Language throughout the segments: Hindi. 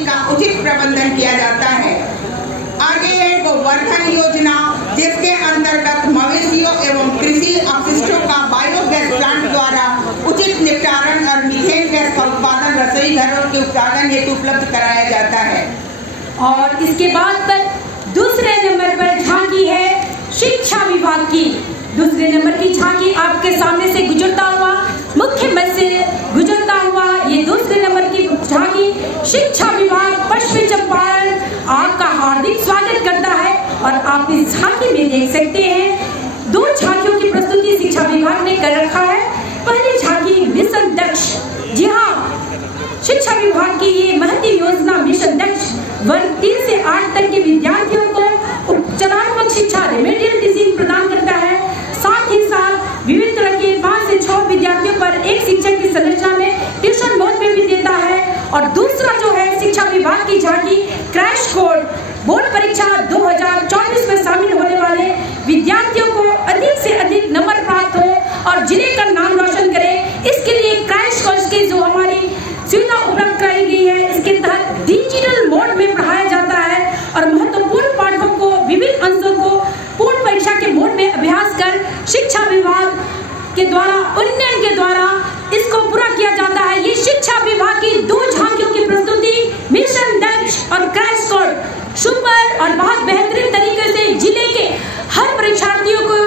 झांकी का उचित प्रबंधन किया जाता है। आगे है गोवर्धन योजना, जिसके अंतर्गत मवेशियों एवं कृषि अपशिष्टों का बायोगैस प्लांट द्वारा उचित निपटारण और मीथेन गैस का उत्पादन रसोई घरों के उत्पादन हेतु उपलब्ध कराया जाता है। और इसके बाद पर दूसरे नंबर पर झांकी है शिक्षा विभाग की। दूसरे नंबर की झांकी आपके सामने से गुजरता हुआ, मुख्य मंच से गुजरता हुआ ये दूसरे नंबर की झांकी शिक्षा विभाग पश्चिमी चंपारण आपका हार्दिक स्वागत करता है। और आप इस झांकी में देख सकते हैं 2 झांकियों की प्रस्तुति शिक्षा विभाग ने कर रखा है। पहली झांकी मिशन दक्ष, जी हाँ, शिक्षा विभाग की ये महती योजना मिशन दक्ष वर्ग 3 से 8 तक के विद्यार्थियों को उपचारात्मक शिक्षा रेमेडियल टीचिंग प्रदान करता है। साथ ही साथ विभिन्न तरह के 5 से 6 विद्यार्थियों पर एक शिक्षक की संरचना में ट्यूशन मोड में भी देता है। और दूसरा जो है शिक्षा विभाग की झांकी क्रैश कोर्स, बोर्ड परीक्षा 2024 में शामिल होने वाले विद्यार्थियों को अधिक से अधिक नंबर प्राप्त हो और जिले का नाम रोशन करे, इसके लिए क्रैश कोर्स की जो हमारी सुविधा उपलब्ध कराई गई है, इसके तहत डिजिटल मोड में पढ़ाया जाता है और महत्वपूर्ण पाठों को, विभिन्न अंशों को पूर्ण परीक्षा के मोड में अभ्यास कर शिक्षा विभाग के द्वारा उन्नयन के द्वारा इसको पूरा किया जाता है। ये शिक्षा विभाग की 2 झांकियों की प्रस्तुति मिशन दक्ष और क्रैश कोर्स सुपर और बहुत बेहतरीन तरीके से जिले के हर परीक्षार्थियों को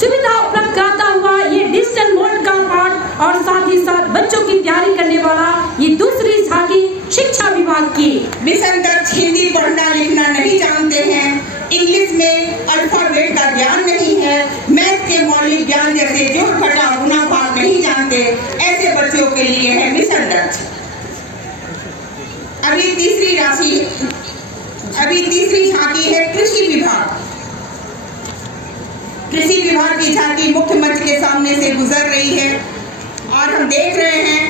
सुविधा उपलब्ध कराता हुआ ये डिजिटल मोड का पाठ और साथ ही साथ बच्चों की तैयारी करने वाला ये दूसरी झांकी शिक्षा विभाग की। मिशन दक्ष हिंदी पढ़ना लिखना नहीं जानते हैं, इंग्लिश में अल्फाबेट का ज्ञान नहीं है, मैथ के मौलिक ज्ञान जैसे जोड़ घटा गुणा भाग नहीं जानते, ऐसे बच्चों के लिए है मिशन दक्ष। अभी तीसरी झांकी है कृषि विभाग। कृषि विभाग की झांकी मुख्य मंच के सामने से गुजर रही है और हम देख रहे हैं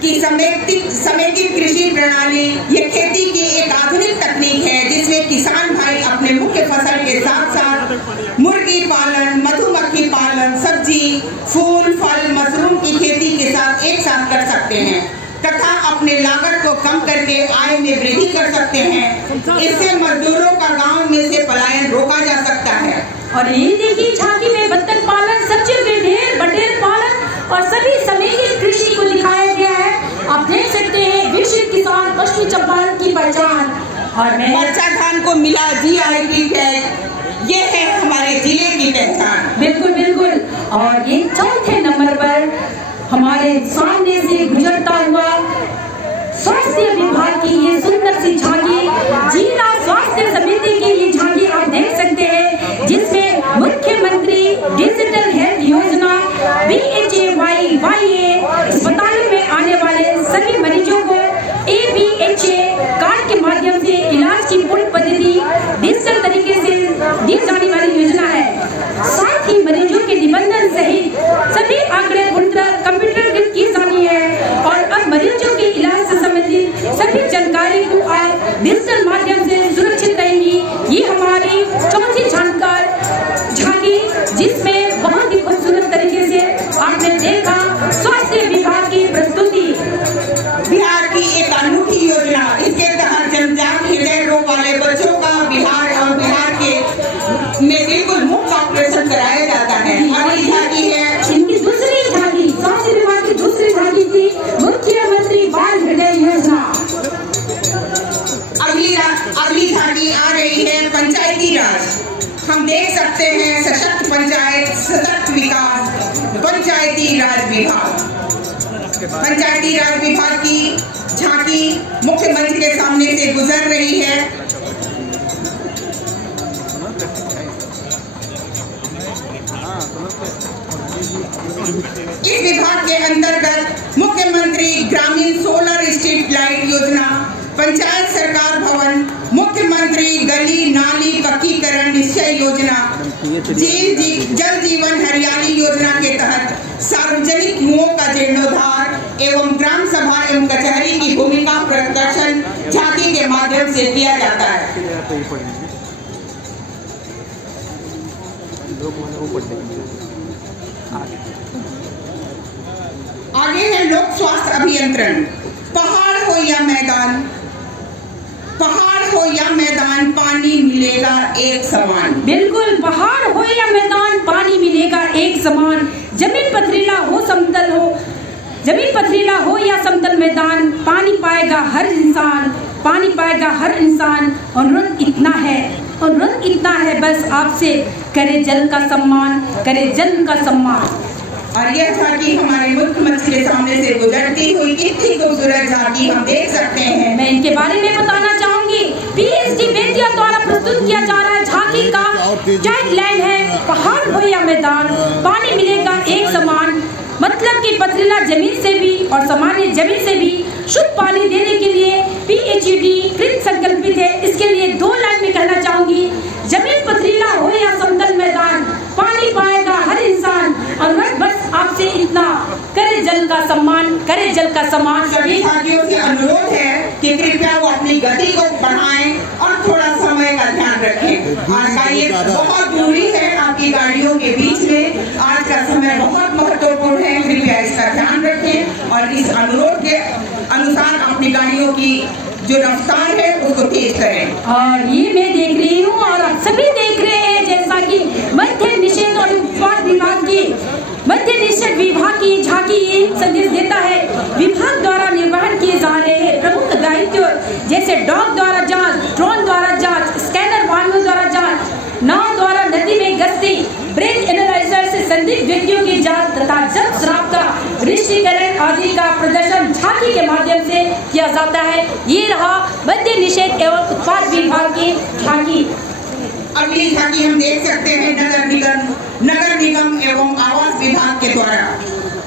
कि समेकित कृषि प्रणाली ये खेती की एक आधुनिक तकनीक है, जिसमें किसान भाई अपने मुख्य फसल के साथ साथ मुर्गी पालन, मधुमक्खी पालन, सब्जी, फूल, फल, मशरूम की खेती के साथ एक साथ कर सकते हैं तथा अपने लागत को कम करके आय में वृद्धि कर सकते हैं। इससे मजदूरों का गांव में से पलायन रोका जा सकता है। और ये देखिए झांकी में बत्तख पालन, सब्जियों के ढेर, बटेर पालन और सभी समेकित कृषि को दिखाया गया है। आप देख सकते हैं विकसित किसान पश्चिमी चंपारण की पहचान। और मरचा धान को मिला GI टैग, ये है हमारे जिले की पहचान। बिल्कुल बिल्कुल। और ये चौथे नंबर पर हमारे सामने से गुजरता हुआ स्वास्थ्य विभाग की ये सुंदर सी झांकी, जिला स्वास्थ्य समिति की ये झांकी आप देख सकते हैं, जिसमें मुख्यमंत्री डिजिटल हेल्थ योजना BHA अस्पतालों में आने वाले सभी मरीजों को ABHA कार्ड के माध्यम से इलाज की पूर्ण पद्धति डिजिटल तरीके से दी जाने वाली योजना है। साथ ही मरीजों के निबंधन सहित सभी आंकड़े पूर्णतः कंप्यूटरकृत की जानी है और अब मरीजों के इलाज से संबंधित सभी जानकारी को आप डिजिटल माध्यम से सुरक्षित रहेंगी। ये हमारी चौथी झांकी, जिसमें बहुत ही खूबसूरत तरीके से आपने देखा स्वास्थ्य विभाग की प्रस्तुति। बिहार की एक अनूठी योजना, इसके तहत जन्मजात हृदय रोग वाले बच्चों का बिहार के में बिल्कुल मुफ्त ऑपरेशन कराया जाता है। अगली झांकी है इनकी दूसरी झांकी, स्वास्थ्य विभाग की दूसरी झांकी थी मुख्यमंत्री बाल हृदय योजना। अगली झांकी आ रही है पंचायती राज। हम देख सकते हैं सशक्त पंचायत, सशक्त विकास, पंचायती राज विभाग। पंचायती राज विभाग की झांकी मुख्य मंच के सामने से गुजर रही है। इस विभाग के अंतर्गत मुख्यमंत्री ग्रामीण सोलर स्ट्रीट लाइट योजना, पंचायत सरकार भवन, मुख्यमंत्री गली नाली पक्कीकरण निश्चय योजना, जल जीवन हरियाली योजना के तहत सार्वजनिक मुओं का जीर्णोद्धार एवं ग्राम सभा एवं कचहरी की भूमिका प्रदर्शन झांकी के माध्यम से किया जाता है। आगे है लोक स्वास्थ्य अभियंत्रण। पहाड़ हो या मैदान, या मैदान, पानी मिलेगा एक समान। बिल्कुल, पहाड़ हो या मैदान, पानी मिलेगा एक समान। जमीन पथरीला हो समतल हो, जमीन पथरीला हो या समतल मैदान, पानी पाएगा हर इंसान, पानी पाएगा हर इंसान। अनुरोध इतना है, अनुरोध इतना है बस आपसे, करे जल का सम्मान, करे जल का सम्मान। और यह झांकी हमारे मुख्यमंत्री के सामने से गुजरती हुई कितनी खूबसूरत झांकी हम देख सकते हैं। मैं इनके बारे में बताना चाहूंगी। पीएचडी बेतिया द्वारा प्रस्तुत किया जा रहा है झांकी का टैगलाइन है, पहाड़ हो या मैदान, पानी मिलेगा एक समान। मतलब कि पथरीला जमीन से भी और सामान्य जमीन से भी शुद्ध पानी देने के लिए पीएचडी कृत संकल्पित है। इसके लिए 2 लाइन में कहना चाहूंगी, जमीन पथरीला हो या समतल मैदान, पानी पाएगा हर इंसान। और बस आपसे इतना, करे जल का सम्मान, करे जल का सम्मान। सभी साथियों से अनुरोध है कि कृपया वो अपनी गति को बढ़ाएं और थोड़ा समय का ध्यान रखें। आज का ये बहुत दूरी है आपकी गाड़ियों के बीच में, आज का समय बहुत महत्वपूर्ण है, कृपया इसका ध्यान रखें और इस अनुरोध के अनुसार अपनी गाड़ियों की जो रफ्तार है उसको तेज करें। और ये मैं देख रही हूँ और आप सभी देख रहे हैं, जैसा कि मद्य निषेध और उत्पाद विभाग की, मद्य निषेध विभाग की झांकी ये संदेश देता है, विभाग द्वारा निर्वहन किए जा रहे हैं प्रमुख दायित्व जैसे डॉग द्वारा जांच, ड्रोन द्वारा जांच, स्कैनर वाहनों द्वारा जांच, नाव द्वारा नदी में गश्ती, ब्रेन एनालाइजर से संदिग्ध व्यक्तियों की जांच तथा जब शराब का निष्क्रियकरण आदि का प्रदर्शन झांकी के माध्यम से किया जाता है। ये रहा मद्य निषेध एवं उत्पाद विभाग की झांकी। अगली झांकी हम देख सकते हैं नगर निगम एवं आवास विभाग के द्वारा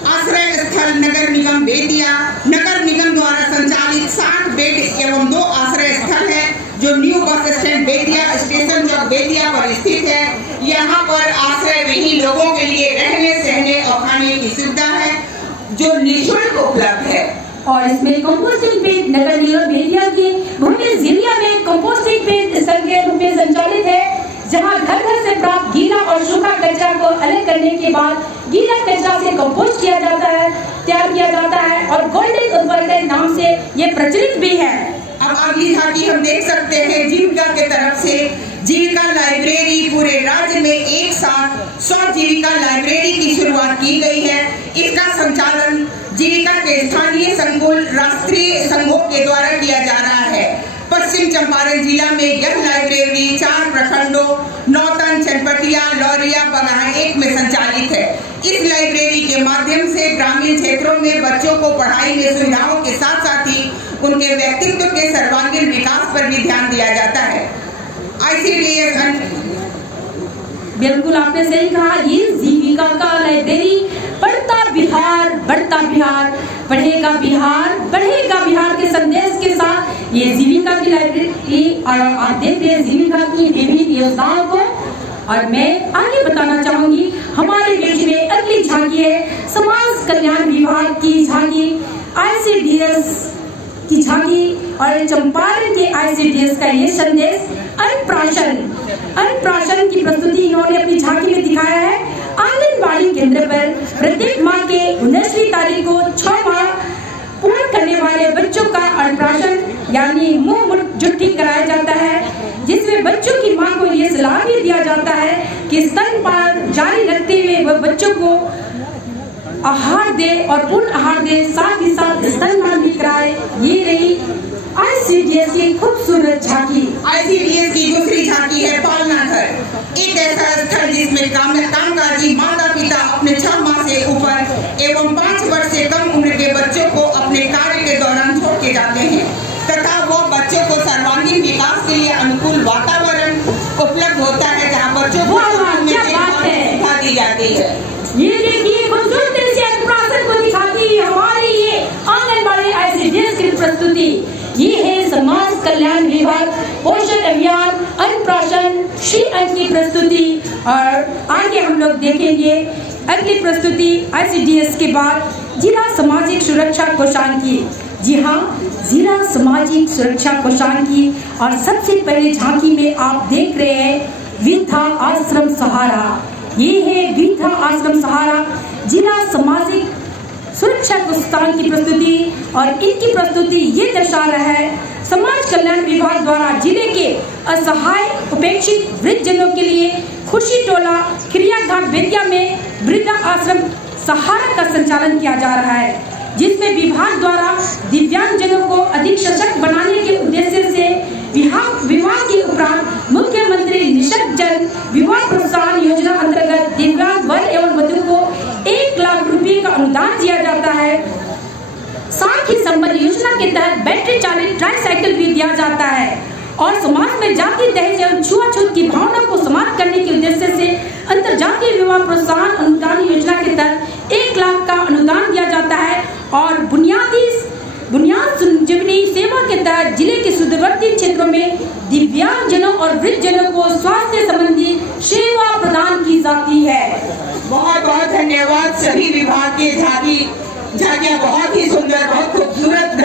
आश्रय स्थल नगर निगम बेतिया, नगर निगम द्वारा संचालित 60 बेड एवं 2 आश्रय स्थल है जो new bus stand Bettiah station chowk Bettiah पर स्थित है। यहाँ पर आश्रय विहीन लोगों के लिए रहने सहने और खाने की सुविधा है जो निःशुल्क उपलब्ध है। और इसमें कंपोस्टिंग पेड़ नगर निगम बेतिया की भूमि जिला में कंपोस्टिंग पेड़ स्थल के रूप में संचालित है, जहां घर घर से प्राप्त गीला और सूखा कचरा को अलग करने के बाद गीला कचरा से कंपोस्ट किया जाता है, तैयार किया जाता है और गोल्डन उर्वरक नाम से ये प्रचलित भी है। अब अगली झांकी हम देख सकते हैं जीविका के तरफ से जीविका लाइब्रेरी पूरे राज्य में एक साथ 100 जीविका लाइब्रेरी की शुरुआत की गई है। इसका संचालन जीविका के स्थानीय संकुल राष्ट्रीय संघों के द्वारा किया जा रहा है। पश्चिम चंपारण जिला में यह लाइब्रेरी 4 प्रखंडों नौतन, चनपटिया, लौरिया, बगहा 1 में संचालित है। इस लाइब्रेरी के माध्यम से ग्रामीण क्षेत्रों में बच्चों को पढ़ाई में सुविधाओं के साथ साथ ही उनके व्यक्तित्व के सर्वांगीण विकास पर भी ध्यान दिया जाता है। ICDS बिल्कुल आपने सही कहा, ये जीविका का लाइब्रेरी पढ़ता बिहार बढ़ता बिहार, पढ़ेगा बिहार बढ़ेगा बिहार के संदेश के साथ ये जीविका की लाइब्रेरी और आप देख रहे हैं जीविका की विभिन्न योजनाओं को। और मैं आगे बताना चाहूंगी, हमारे देश में अगली झांकी है समाज कल्याण विभाग की झांकी, ICDS की झांकी और चंपारण के ICDS का ये संदेश अन्नप्राशन की प्रस्तुति इन्होंने अपनी झांकी में दिखाया है। आंगनबाड़ी केंद्र पर प्रत्येक माह के 19वीं तारीख को 6 माह पूर्ण करने वाले बच्चों का अन्नप्राशन यानी मुंह जुट्टी कराया जाता है, जिसमें बच्चों की मां को ये सलाह भी दिया जाता है कि स्तनपान जारी रखते हुए वह बच्चों को आहार दे और पूर्ण आहार दे, साथ ही साथ स्तनपान भी कराए। ये रही ICDS की खूबसूरत झांकी। ICDS की दूसरी झांकी है पालना घर, एक ऐसा स्थल जिसमें कामकाजी माता पिता अपने 6 माह से ऊपर एवं 5 वर्ष से कम उम्र के बच्चों को अपने कार्य के दौरान छोड़ के जाते हैं तथा वो बच्चों को सर्वांगीण विकास के लिए अनुकूल वातावरण उपलब्ध होता है, जहाँ बच्चों को सिखा दी जाती है। ये देखिए खूबसूरती से अन्नप्राशन को दिखाती है हमारी ये आंगनबाड़ी ICDS की प्रस्तुति। ये है समाज कल्याण विभाग पोषण अभियान अन्नप्राशन श्री अन्न की प्रस्तुति। और आगे हम लोग देखेंगे अगली प्रस्तुति ICDS के बाद जिला सामाजिक सुरक्षा कोषांग की। जी हाँ, जिला सामाजिक सुरक्षा कोषांग की। और सबसे पहले झांकी में आप देख रहे हैं वृद्धा आश्रम सहारा। ये है वृद्धा आश्रम सहारा जिला सामाजिक सुरक्षा कोषांग की प्रस्तुति। और इनकी प्रस्तुति ये दर्शा रहा है समाज कल्याण विभाग द्वारा जिले के असहाय उपेक्षित वृद्धजनों के लिए खुशी टोला क्रियाघाट बेतिया में वृद्धा आश्रम सहारा का संचालन किया जा रहा है, जिसमें विभाग द्वारा दिव्यांगजनों को अधिक सशक्त बनाने के उद्देश्य से विवाह के उपरांत मुख्यमंत्री निःशक्त जन विवाह प्रोत्साहन योजना अंतर्गत दिव्यांग वर एवं वधु को 1 लाख रुपए का अनुदान दिया जाता है। साथ ही संबंध योजना के तहत बैटरी चालित ट्राईसाइकिल भी दिया जाता है और समाज में जाति दहेज एवं छुआछूत की भावना को समाप्त करने के उद्देश्य से अंतरजातीय विवाह प्रोत्साहन अनुदान योजना के तहत 1 लाख का अनुदान दिया जाता है और बुनियाद संजीवनी सेवा के तहत जिले के सुदूरवर्ती क्षेत्रों में दिव्यांगजनों और वृद्धजनों को स्वास्थ्य संबंधी सेवा प्रदान की जाती है। बहुत बहुत धन्यवाद सभी विभाग के झांकियां बहुत ही सुंदर, बहुत खूबसूरत